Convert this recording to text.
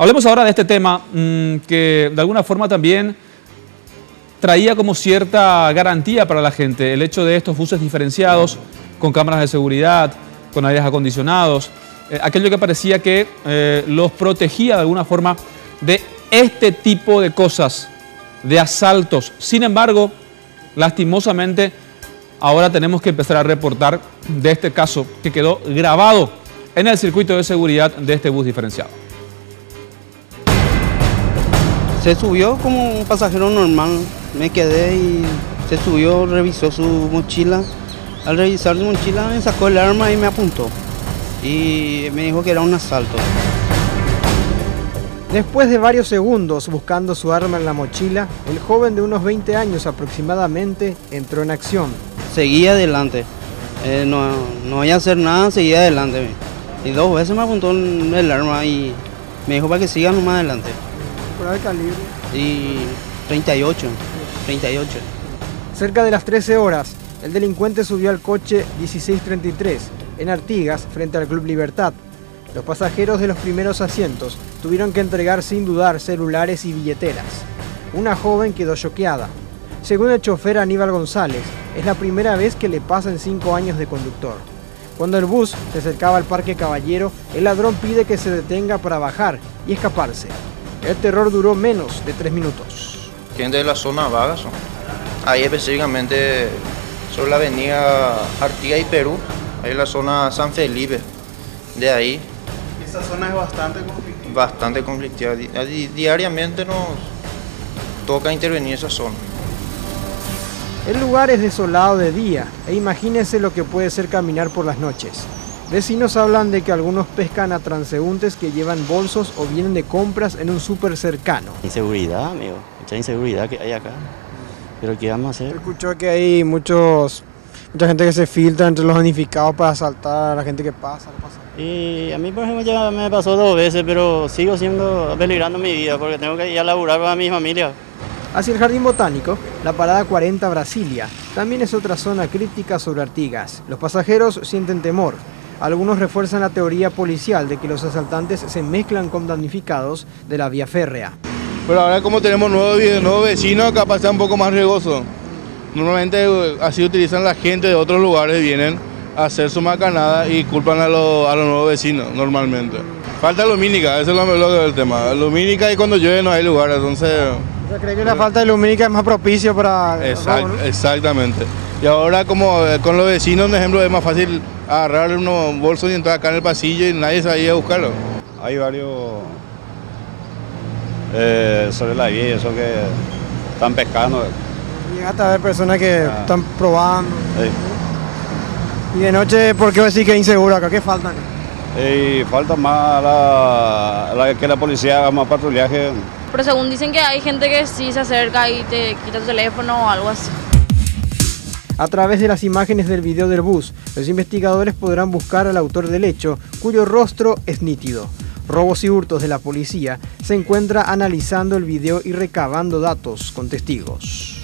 Hablemos ahora de este tema que de alguna forma también traía como cierta garantía para la gente, el hecho de estos buses diferenciados, con cámaras de seguridad, con aires acondicionados, aquello que parecía que los protegía de alguna forma de este tipo de cosas, de asaltos. Sin embargo, lastimosamente, ahora tenemos que empezar a reportar de este caso que quedó grabado en el circuito de seguridad de este bus diferenciado. Se subió como un pasajero normal, me quedé y se subió, revisó su mochila. Al revisar su mochila me sacó el arma y me apuntó. Y me dijo que era un asalto. Después de varios segundos buscando su arma en la mochila, el joven de unos 20 años aproximadamente entró en acción. Seguí adelante, no voy a hacer nada, seguí adelante. Y 2 veces me apuntó el arma y me dijo para que siga más adelante. ¿Por el calibre? Y 38. Cerca de las 13 horas, el delincuente subió al coche 1633 en Artigas frente al Club Libertad. Los pasajeros de los primeros asientos tuvieron que entregar sin dudar celulares y billeteras. Una joven quedó choqueada. Según el chofer Aníbal González, es la primera vez que le pasa en 5 años de conductor. Cuando el bus se acercaba al Parque Caballero, el ladrón pide que se detenga para bajar y escaparse. El terror duró menos de 3 minutos. Gente de la zona vaga son. Ahí específicamente sobre la avenida Artigas y Perú, ahí en la zona San Felipe. De ahí. Esa zona es bastante conflictiva. Bastante conflictiva. Diariamente nos toca intervenir esa zona. El lugar es desolado de día e imagínense lo que puede ser caminar por las noches. Vecinos hablan de que algunos pescan a transeúntes que llevan bolsos o vienen de compras en un súper cercano. Inseguridad, amigo. Mucha inseguridad que hay acá. Pero ¿qué vamos a hacer? Escucho que hay mucha gente que se filtra entre los damnificados para asaltar a la gente que pasa. Y a mí, por ejemplo, ya me pasó 2 veces, pero sigo peligrando mi vida porque tengo que ir a laburar para mi familia. Hacia el Jardín Botánico, la parada 40 Brasilia también es otra zona crítica sobre Artigas. Los pasajeros sienten temor. Algunos refuerzan la teoría policial de que los asaltantes se mezclan con damnificados de la vía férrea. Pero ahora como tenemos nuevos vecinos, capaz está un poco más riesgoso. Normalmente así utilizan la gente de otros lugares, vienen a hacer su macanada y culpan a los nuevos vecinos normalmente. Falta lumínica, eso es lo del tema. Lumínica y cuando llueve no hay lugar, entonces... ¿Usted cree que la falta de lumínica es más propicio para...? Exactamente. Y ahora como con los vecinos, por ejemplo, es más fácil agarrar unos bolsos y entrar acá en el pasillo y nadie se va a ir a buscarlo. Hay varios sobre la vía, eso que están pescando. Llegaste a ver personas que están probando. Sí. Y de noche, ¿por qué decir que es inseguro acá? ¿Qué falta? Y falta más que la policía haga más patrullaje. Pero según dicen que hay gente que sí se acerca y te quita tu teléfono o algo así. A través de las imágenes del video del bus, los investigadores podrán buscar al autor del hecho, cuyo rostro es nítido. Robos y hurtos de la policía se encuentra analizando el video y recabando datos con testigos.